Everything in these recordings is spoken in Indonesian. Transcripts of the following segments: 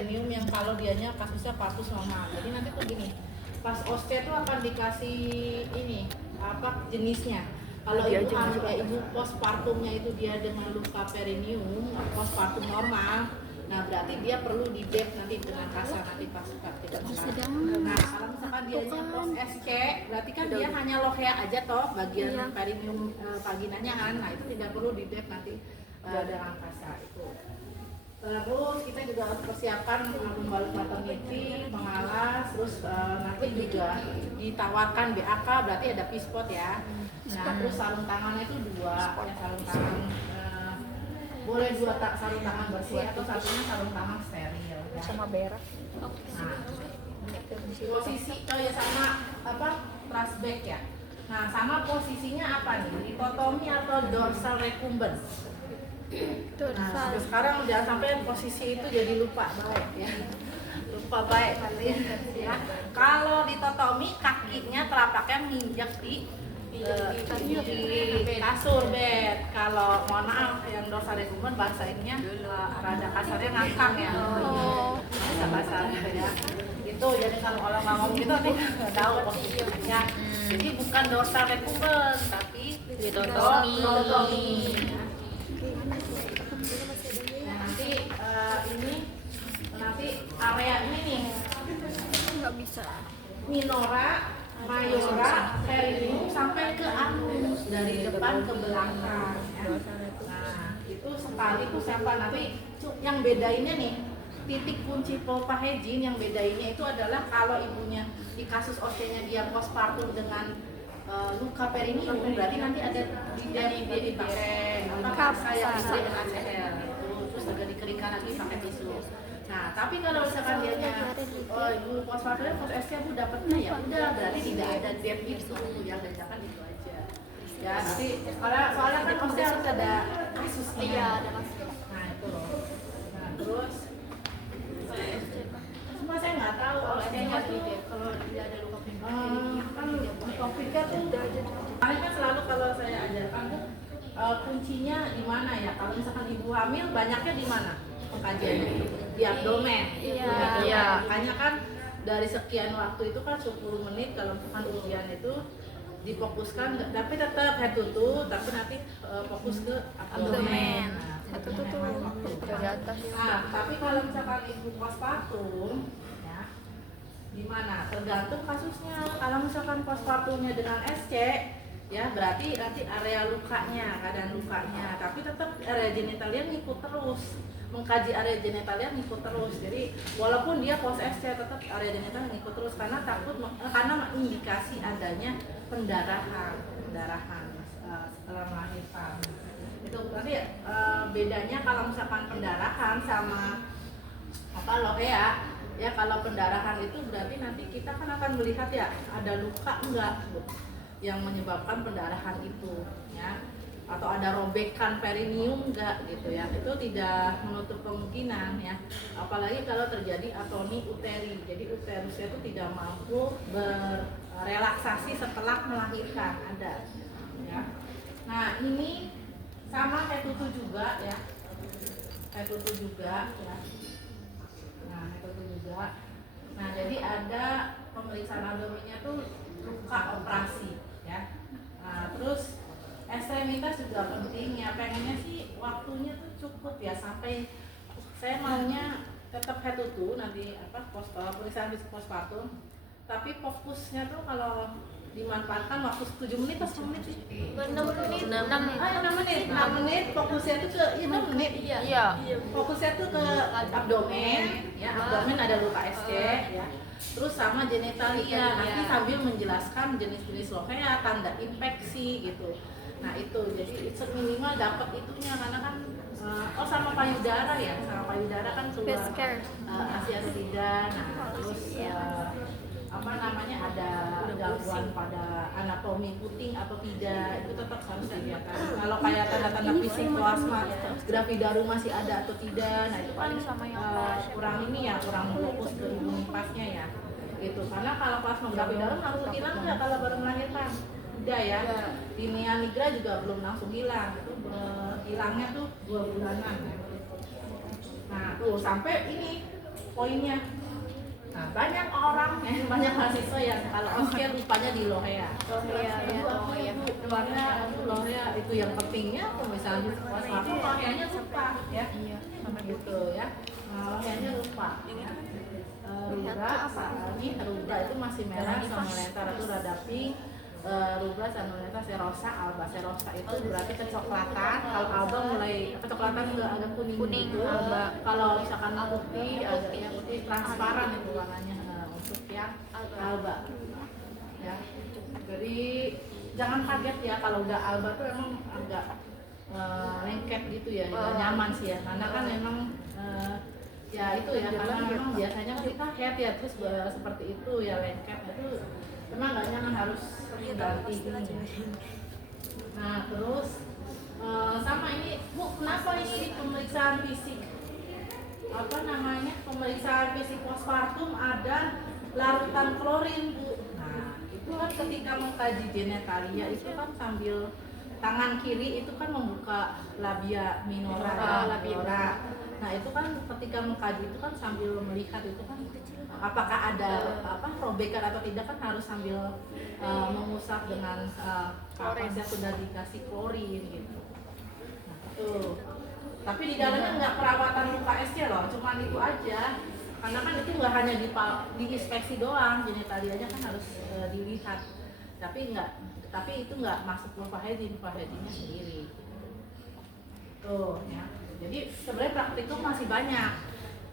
perineum yang kalau dianya kasusnya partus normal. Jadi nanti tuh gini, pas OSCE itu akan dikasih ini apa jenisnya. Kalau ibu hamil, ibu postpartumnya itu dia dengan luka perineum, postpartum normal, nah berarti dia perlu di dep nanti dengan kasar nanti pas tidak masalah. Nah kalau misalkan dia post SC, berarti kan dia hanya lochea aja toh bagian perineum vaginanya kan, nah itu tidak perlu di dep nanti dengan kasar itu. Terus kita juga harus persiapkan pembalut maternity, pengalas, terus nanti juga ditawarkan BAK, berarti ada pispot ya. Nah terus sarung tangannya itu dua, ya sarung tangan boleh dua sarung tangan bersih atau satunya sarung tangan steril ya. Sama berak. Nah, posisi ya sama apa trasback ya. Nah sama posisinya apa nih? Litotomi atau dorsal recumbens. Nah, sekarang jangan sampai posisi itu jadi lupa baik ya. Lupa baik kalian ya. Kalau ditotomi kakinya telapaknya menginjak di kasur bed. Kalau mohon maaf yang dorsal recumbens bahasa ininya rada kasarnya ngangkang ya. Bahasa ya. Itu jadi kalau orang ngomong gitu nanti nggak tahu posisinya. Jadi bukan dorsal recumbens tapi ditotomi. Nah, nanti area ini nih Nggak bisa. minora, mayora, perineum sampai ke anus dari depan ke belakang ya. Nah itu sekali tuh siapa nanti yang bedainnya nih titik kunci propahegin yang bedainnya itu adalah kalau ibunya di kasus OSCE-nya dia postpartum dengan luka perineum berarti nanti ada dia dipakai kayak dengan CL terus agak dikeringkan lagi pakai tisu. Nah tapi kalau misalkan dia ibu postpartum post SC bu dapatnya ya udah berarti tidak ada dep itu yang jangan itu aja ya nanti soalnya kan pasti harus ada kasusnya. Nah itu loh. Nah terus cuma saya nggak tahu kalau SC-nya tuh kalau tidak ada luka kan topiknya tuh udah aja. Kemarin kan selalu kalau saya ajarkan tuh kuncinya di mana ya? Kalau misalkan ibu hamil banyaknya di mana pengkajiannya? Di abdomen. Iya. Makanya kan dari sekian waktu itu kan 10 menit kalau misalkan ujian itu difokuskan, tapi tetap head to toe, tapi nanti fokus ke abdomen. Satu tuh dari atas. Nah, tapi kalau misalkan ibu postpartum gimana? Tergantung kasusnya. Kalau misalkan postpartumnya dengan SC, ya berarti nanti area lukanya, keadaan lukanya. Tapi tetap area genitalia ngikut terus, mengkaji area genitalia ngikut terus. Jadi walaupun dia post SC, tetap area genitalia ngikut terus karena karena mengindikasi adanya pendarahan setelah melahirkan. Itu berarti bedanya kalau misalkan pendarahan sama lochea. Ya kalau pendarahan itu berarti nanti kita kan akan melihat ya ada luka enggak yang menyebabkan pendarahan itu ya atau ada robekan perineum enggak gitu ya, itu tidak menutup kemungkinan ya, apalagi kalau terjadi atoni uteri, jadi uterusnya itu tidak mampu berrelaksasi setelah melahirkan ada ya. Nah ini sama head to toe juga ya, head to toe juga ya. Nah jadi ada pemeriksaan abdomennya tuh luka operasi ya. Nah, terus ekstremitas juga penting ya, pengennya sih waktunya tuh cukup ya sampai saya maunya tetap head to toe nanti pemeriksaan postpartum, tapi fokusnya tuh kalau dimanfaatkan waktu 7 menit atau 10 menit sih? 6 menit fokusnya tuh ke 6 menit. Iya. Fokusnya tuh ke abdomen ya, abdomen ada luka SC ya. Terus sama genitalia, nanti sambil menjelaskan jenis-jenis lochea, tanda infeksi gitu. Nah itu jadi minimal dapat itunya karena kan sama payudara ya, sama payudara kan keluar ASI atau tidak. Nah terus ada gangguan pada anatomi puting atau tidak, itu tetap harus dilihat. Kalau kayak tanda-tanda fisik plasma gravidarum masih ada atau tidak, nah itu paling sama yang kurang fokus ke imunitasnya ya gitu. Karena kalau plasma gravidarum langsung hilang nggak kalau baru melahirkan? Udah ya, linea nigra juga belum langsung hilang, itu hilangnya tuh 2 bulanan. Nah tuh sampai ini poinnya. Nah, banyak orang banyak mahasiswa yang kalau oskil lupanya di lohea. Lohea itu yang pentingnya misalnya pas waktu loheanya lupa ya. Sama gitu ya. Loheanya lupa ya. Rubra apalagi rubra itu masih merah, sonolenta itu rada pink. Rubra, sonolenta, serosa, alba. Serosa itu berarti kecoklatan. Kalau alba mulai kecoklatan udah agak kuning gitu. Kalau misalkan putih agak putih transparan itu warnanya untuk yang alba. Ya. Jadi jangan kaget ya kalau udah alba tuh emang agak lengket gitu ya, nggak nyaman sih ya. Karena kan memang ya itu ya karena memang biasanya kita head ya terus seperti itu ya lengket itu memang nggak nyaman harus ganti ini. Nah terus sama ini Bu kenapa ini pemeriksaan fisik apa namanya pemeriksaan fisik postpartum ada larutan klorin Bu. Nah itu kan ketika mengkaji genetalia itu kan sambil tangan kiri itu kan membuka labia minora, Nah itu kan ketika mengkaji itu kan sambil melihat itu kan apakah ada robekan atau tidak kan harus sambil mengusap dengan kapas yang sudah dikasih klorin gitu. Nah, tuh. Tapi di dalamnya nggak perawatan luka SC loh, cuma itu aja. Karena kan itu nggak hanya diinspeksi doang, genetalianya kan harus dilihat. Tapi itu nggak masuk pulpahedinnya sendiri. Tuh ya. Jadi sebenarnya praktikum masih banyak.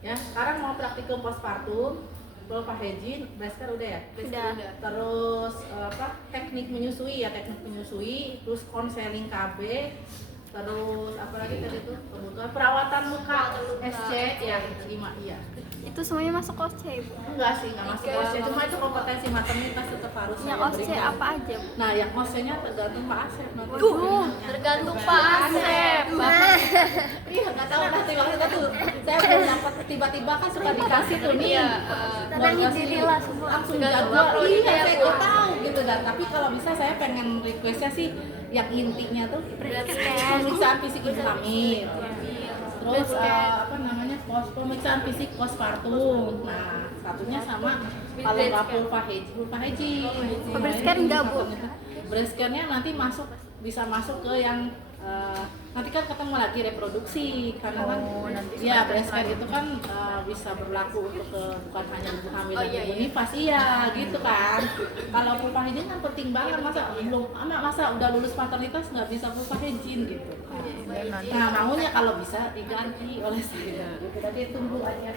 Ya, sekarang mau praktikum postpartum, pulpahedin, breast-care udah ya? Udah. Terus teknik menyusui, terus konseling KB, terus apalagi tadi tuh kebutuhan perawatan muka SC ya, 5 iya. Itu semuanya masuk OSCE, Bu? Enggak sih, enggak masuk OSCE, cuma itu kompetensi maternitas tetap harus Yang saya OSCE berikan. apa aja, Bu? Nah, yang OSCE-nya tergantung Pak Asep. Tergantung Pak Asep. Iya, nggak tahu nanti maksudnya tuh saya belum dapat tiba-tiba kan suka dikasih tuh nih. Tenangin diri lah semua. Langsung jadwal. Iya, saya nggak tahu gitu dan tapi kalau bisa saya pengen requestnya sih yang intinya tuh pemeriksaan fisik ibu hamil. Terus pemeriksaan fisik postpartum. Nah, satunya sama kalau nggak pulpahedin. Breast care enggak, Bu? Breast care-nya nanti bisa masuk ke yang nanti kan ketemu lagi reproduksi karena kan ya breast care itu kan bisa berlaku untuk bukan hanya ibu hamil dan ibu nifas gitu kan. Kalau pulpahedin kan penting banget masa udah lulus maternitas nggak bisa pulpahedin gitu. Nah maunya kalau bisa diganti oleh saya gitu. Tapi tunggu aja